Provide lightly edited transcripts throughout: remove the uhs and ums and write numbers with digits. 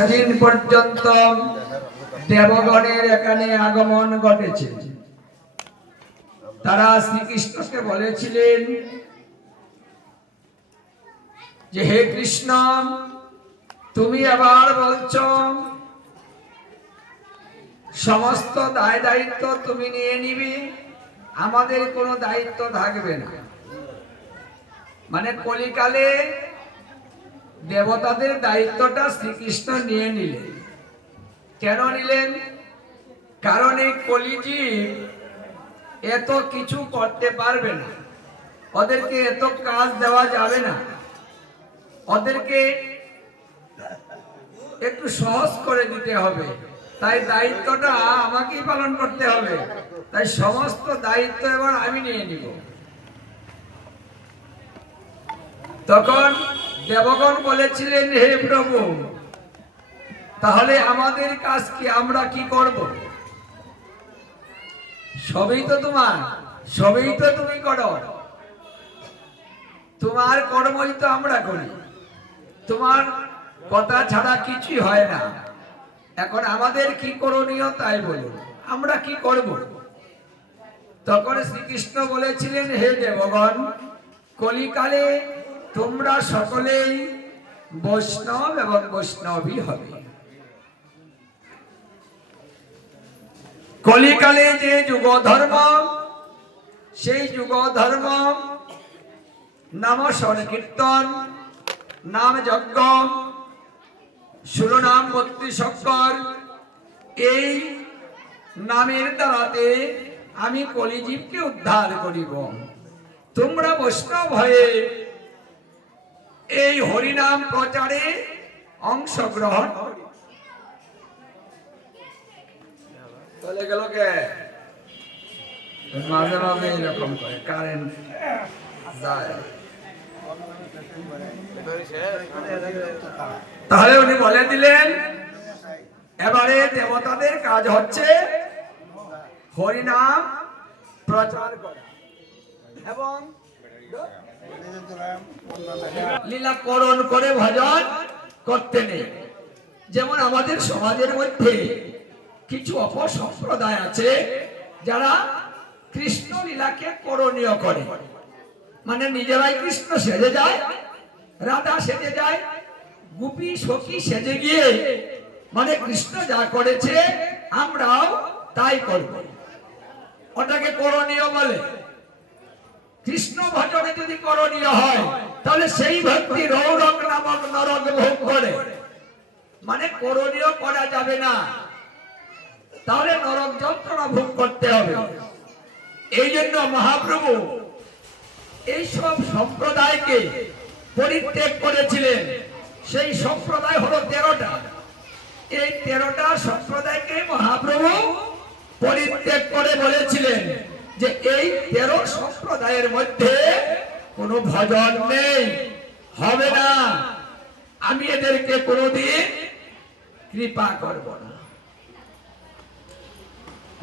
সেদিন পর্যন্ত দেবগণের এখানে আগমন ঘটেছে। তারা শ্রীকৃষ্ণকে বলেছিলেন যে হে কৃষ্ণ, তুমি আবার বলছো সমস্ত দায় দায়িত্ব তুমি নিয়ে নিবি, আমাদের কোনো দায়িত্ব থাকবে না। মানে কলিকালে দেবতাদের দায়িত্বটা শ্রীকৃষ্ণ নিয়ে নিলেন। কেন নিলেন? কারণ এই কলিজীব এত কিছু করতে পারবে না, ওদেরকে এত কাজ দেওয়া যাবে না, ওদেরকে একটু সহজ করে দিতে হবে। তাই দায়িত্বটা আমাকেই পালন করতে হবে। তাই সমস্ত দায়িত্ব এবার আমি নিয়ে নিব। তখন দেবগণ বলেছিলেন হে প্রভু, তাহলে আমাদের কাজ কি, আমরা কি করব? সবই তো তোমার, সবই তো তুমি করো, তোমার কর্মই তো আমরা করি, তোমার কথা ছাড়া কিছুই হয় না। এখন আমাদের কি করণীয় তাই বলুন, আমরা কি করব? তখন শ্রীকৃষ্ণ বলেছিলেন হে দেবগণ, কলিকালে তোমরা সকলেই বৈষ্ণব এবং বৈষ্ণবী হবে। কলিকালে যে যুগ ধর্ম, সেই যুগ ধর্ম নাম সংকীর্তন, নাম যজ্ঞ, শিরোনাম 32 অক্ষর, এই নামের দ্বারাতে আমি কলিজীবকে উদ্ধার করিব। তোমরা বৈষ্ণব হয়ে এই হরিনাম প্রচারে অংশগ্রহণ করি। চলে গেল কে? মাঝে মাঝে এরকম করে কারেন্ট যায়। তাহলে উনি বলে দিলেন এবারে দেবতাদের কাজ হচ্ছে হরিনাম প্রচার করা এবং লীলা করণ করে ভজন করতে নেই। যেমন আমাদের সমাজের মধ্যে কিছু অপসম্প্রদায় আছে যারা কৃষ্ণ লীলাকে করণীয় করে, মানে নিজেরাই কৃষ্ণ সেজে যায়, রাধা সেজে যায়, গোপী সখী সেজে গিয়ে মানে কৃষ্ণ যা করেছে আমরাও তাই করব, ওটাকে করণীয় বলে। কৃষ্ণ ভজনে যদি করণীয় হয় তাহলে সেই ভক্তি রৌরক নামক নরক ভোগ করে, মানে করণীয় করা যাবে না, তাহলে নরক যন্ত্রণা ভোগ করতে হবে। এই জন্য মহাপ্রভু এইসব সম্প্রদায়কে পরিত্যাগ করেছিলেন। সেই সম্প্রদায় হলো 13টা। এই 13টা সম্প্রদায়কে মহাপ্রভু পরিত্যাগ করে বলেছিলেন যে এই 13 সম্প্রদায়ের মধ্যে কোনো ভজন নেই, হবে না, আমি এদেরকে কোনোদিন কৃপা করব না।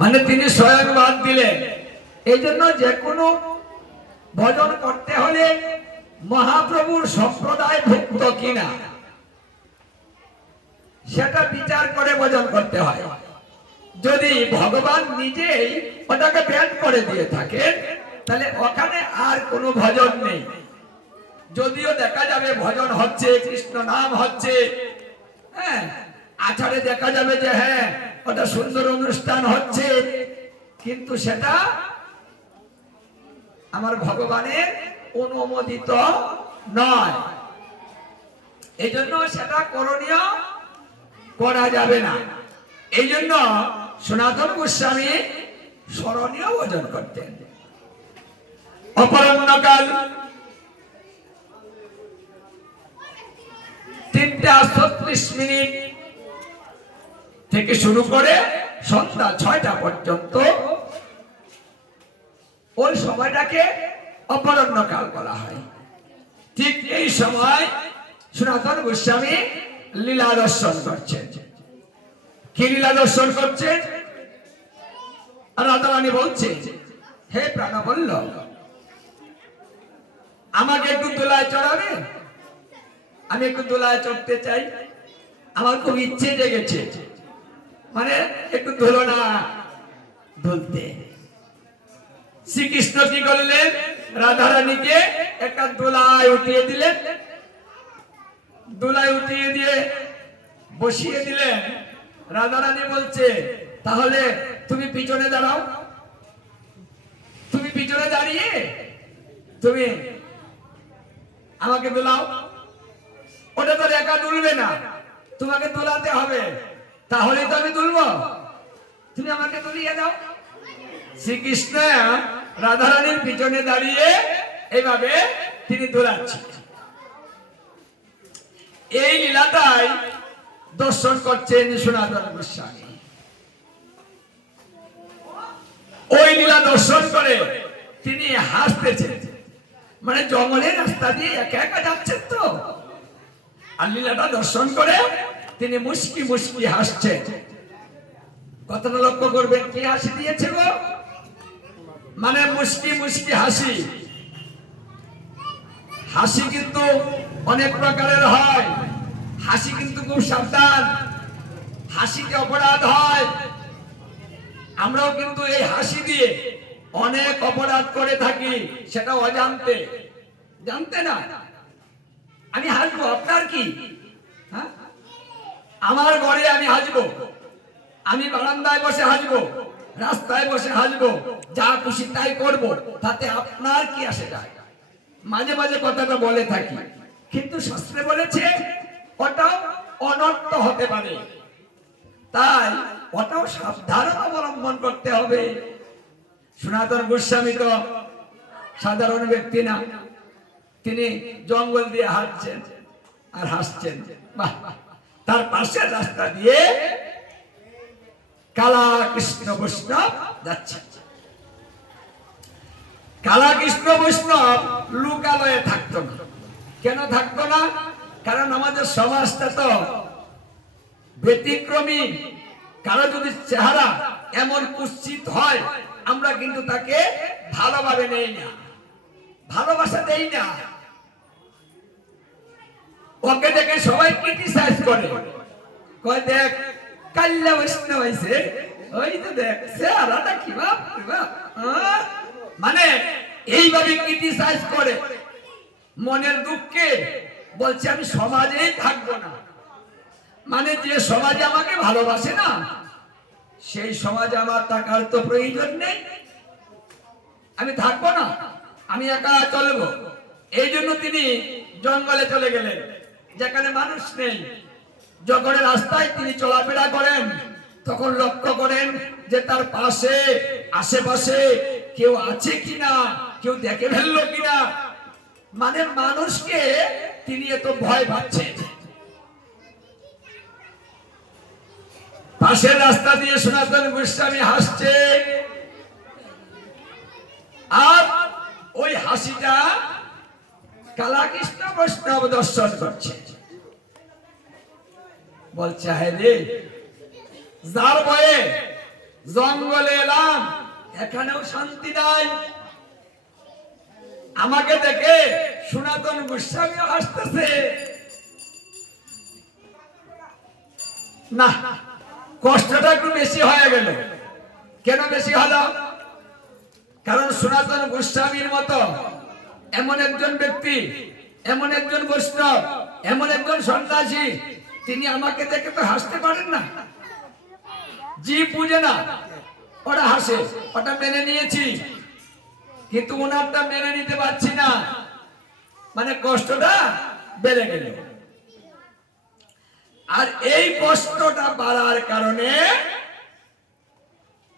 মানে তিনি স্বয়ং বাদ দিলেন। এই জন্য যে কোনো ভজন করতে হলে মহাপ্রভুর সম্প্রদায় ভুক্ত কিনা সেটা বিচার করে ভজন করতে হয়। যদি ভগবান নিজেই ওটাকে ব্যান করে দিয়ে থাকেন তাহলে ওখানে আর কোনো ভজন নেই। যদিও দেখা যাবে ভজন হচ্ছে, কৃষ্ণ নাম হচ্ছে, হ্যাঁ, আচারে দেখা যাবে যে হ্যাঁ ওটা সুন্দর অনুষ্ঠান হচ্ছে, কিন্তু সেটা আমার ভগবানের অনুমোদিত নয়। এই জন্য সেটা করণীয় করা যাবে না। এই জন্য সনাতন গোস্বামী স্মরণীয় ভজন করতেন। অপরাহ্নকাল 3:36 থেকে শুরু করে সন্ধ্যা 6টা পর্যন্ত ওই সময়টাকে অপরাহ্নকাল বলা হয়। ঠিক এই সময় সনাতন গোস্বামী লীলা দর্শন করছেন। কি লীলা দর্শন করছেন? রাধারানী বলছে হে প্রাণবল্লভ, আমাকে একটু দোলায় চড়াবে, আমি একটু দোলায় চড়তে চাই। আমার খুব ইচ্ছে জেগেছে, মানে একটু দোলনা দুলতে। শ্রীকৃষ্ণ কি করলেন? রাধারানীকে একটা দোলায় উঠিয়ে দিলেন, দোলায় উঠিয়ে দিয়ে বসিয়ে দিলেন। রাধারানী বলছে, তাহলে তুমি পিছনে দাঁড়াও, তুমি পিছনে দাঁড়িয়ে তুমি আমাকে দোলাও। ওটা তো একা দুলবে না, তোমাকে দোলাতে হবে, তাহলে তো আমি দুলবো, তুমি আমাকে দুলিয়ে দাও। শ্রীকৃষ্ণ রাধারানীর পিছনে দাঁড়িয়ে এইভাবে তিনি দোলাচ্ছেন। এই লীলাটাই দর্শন করছেন সনাতন গোস্বামী। ওই লীলা দর্শন করে তিনি হাসতেছেন, মানে জঙ্গলের রাস্তা দিয়ে একা একা যাচ্ছেন তো, আর লীলাটা দর্শন করে তিনি মুস্কি মুস্কি হাসছেন। কথাটা লক্ষ্য করবেন, কি হাসি দিয়েছে গো? মানে মুস্কি মুস্কি হাসি। হাসি কিন্তু অনেক প্রকারের হয়, হাসি কিন্তু খুব সাবধান, হাসিতে অপরাধ হয়। আমরাও কিন্তু এই হাসি দিয়ে অনেক অপরাধ করে থাকি, সেটা অজান্তে, জানতে না। আমি হাসবো, আপনার কি? হ্যাঁ, আমার ঘরে আমি হাসবো, আমি বারান্দায় বসে হাসবো, রাস্তায় বসে হাসবো, যা খুশি তাই করবো, তাতে আপনার কি আসে যায়? মাঝে মাঝে কথাটা বলে থাকি, কিন্তু শাস্ত্রে বলেছে ওটাও অনর্থ হতে পারে, তাই ওটাও সাবধানতা অবলম্বন করতে হবে। সনাতন গোস্বামী তো সাধারণ ব্যক্তি না, তিনি জঙ্গল দিয়ে হাঁটছেন আর হাসছেন। বাহ! তার পাশে রাস্তা দিয়ে কালা কৃষ্ণ বৈষ্ণব যাচ্ছে। কালা কৃষ্ণ বৈষ্ণব লোকালয়ে থাকতো না। কেন থাকতো না? কারণ আমাদের সমাজটা তো ব্যতিক্রমী। কারো যদি চেহারা এমন কুৎসিত হয়, আমরা কিন্তু তাকে ভালোভাবে নেই না, ভালোবাসা দেই না। ওকে দেখে সবাই ক্রিটিসাইজ করে, কয় দেখ কাল্লা বৈষ্ণব হয়েছে, ওই তো দেখ চেহারাটা কি বাপ, মানে এইভাবে ক্রিটিসাইজ করে। মনের দুঃখে বলছে আমি সমাজেই থাকবো না, মানে যে সমাজে আমাকে ভালোবাসে না, সেই সমাজে আমার থাকার তো প্রয়োজন নেই, আমি থাকবো না, আমি একা চলবো। এই জন্য তিনি জঙ্গলে চলে গেলেন, যেখানে মানুষ নেই। যখন রাস্তায় তিনি চলাফেরা করেন, তখন লক্ষ্য করেন যে তার পাশে আশেপাশে কেউ আছে কিনা, কেউ দেখে ফেললো কিনা, মানে মানুষকে তিনি এত ভয় পাচ্ছেন। পাশের রাস্তা দিয়ে সনাতন গোস্বামী হাসছে, আর ওই হাসিটা কালাকৃষ্ণ বৈষ্ণব দর্শন করছে। বলছে, হ্যাঁ রে, যার ভয়ে জঙ্গলে এলাম, এখানেও শান্তি নাই। আমাকে দেখে সনাতন গোস্বামী হাসতেছে। না, কষ্টটা একটু বেশি হয়ে গেল। কেন বেশি হলো? কারণ সনাতন গোস্বামীর মতো এমন একজন ব্যক্তি, এমন একজন বৈষ্ণব, এমন একজন সন্ন্যাসী, তিনি আমাকে দেখে তো হাসতে পারেন না। জি বুঝে না, ওরা হাসে, ওটা মেনে নিয়েছি, কিন্তু ওনারটা মেনে নিতে পারছি না, মানে কষ্টটা বেড়ে গেল। আর এই কষ্টটা বাড়ার কারণে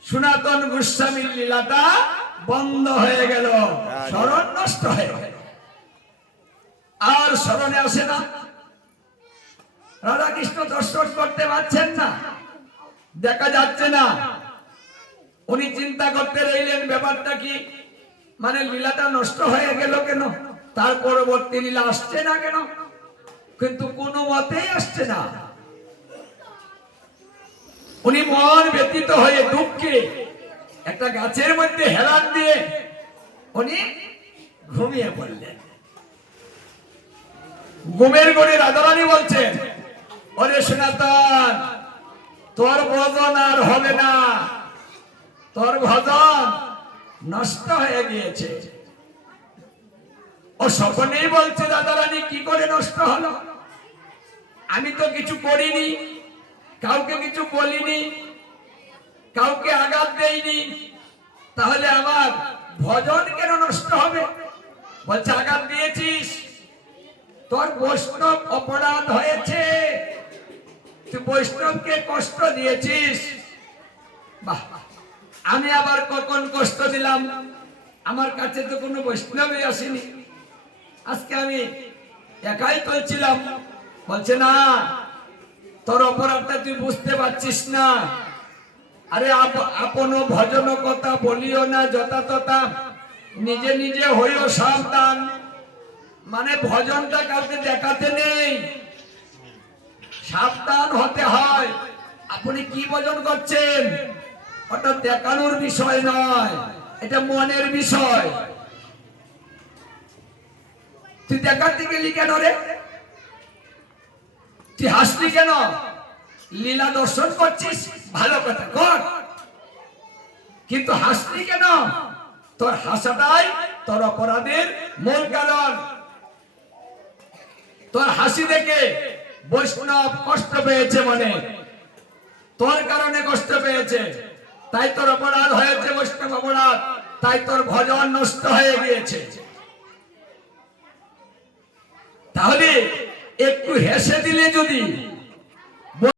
সনাতন গোস্বামীর লীলাটা বন্ধ হয়ে গেল, স্মরণ নষ্ট হয়ে গেল, আর স্মরণে আসে না। রাধা কৃষ্ণ দর্শন করতে পারছেন না, দেখা যাচ্ছে না। উনি চিন্তা করতে রইলেন ব্যাপারটা কি, মানে লীলাটা নষ্ট হয়ে গেল কেন, তার পরবর্তী লীলা আসছে না কেন, কিন্তু কোনো মতেই আসছে না। উনি মন ব্যতীত হয়ে দুঃখে একটা গাছের মধ্যে হেলান দিয়ে উনি ঘুমিয়ে পড়লেন। ঘুমের ঘরে রাধারানী বলছেন, ও ওরে সনাতন, তোর ভজন আর হবে না, তোর ভজন নষ্ট হয়ে গিয়েছে। ও স্বপ্নেই বলছে, দাদারানী কি করে নষ্ট হলো? আমি তো কিছু করিনি, কাউকে কিছু বলিনি, কাউকে আঘাত দেইনি, তাহলে আমার ভজন কেন নষ্ট হবে? বলছে আঘাত দিয়েছিস, তোর বৈষ্ণব অপরাধ হয়েছে, তুই বৈষ্ণবকে কষ্ট দিয়েছিস। বাহ, আমি আবার কখন কষ্ট দিলাম? আমার কাছে তো কোনো বৈষ্ণবই আসেনি, আজকে আমি একাই চলছিলাম। বলছে না, তোর অপরাধটা তুই বুঝতে পারছিস না। আরে আপন ভজন কথা বলিও না যথা তথা, নিজে নিজে হইও সাবধান। মানে ভজনটা কাউকে দেখাতে নেই, সাবধান হতে হয়। আপনি কি ভজন করছেন ওটা দেখানোর বিষয় নয়, এটা মনের বিষয়। তুই দেখাতে গেলি কেন রে? তুই হাসলি কেন? লীলা দর্শন করছিস, ভালো কথা কর, কিন্তু হাসলি কেন? তোর হাসাটাই তোর অপরাধের মূল কারণ। তোর হাসি দেখে বৈষ্ণব কষ্ট পেয়েছে, মানে তোর কারণে কষ্ট পেয়েছে, তাই তোর অপরাধ হয়েছে, বৈষ্ণব অপরাধ, তাই তোর ভজন নষ্ট হয়ে গিয়েছে। তাহলে একটু হেসে দিলে যদি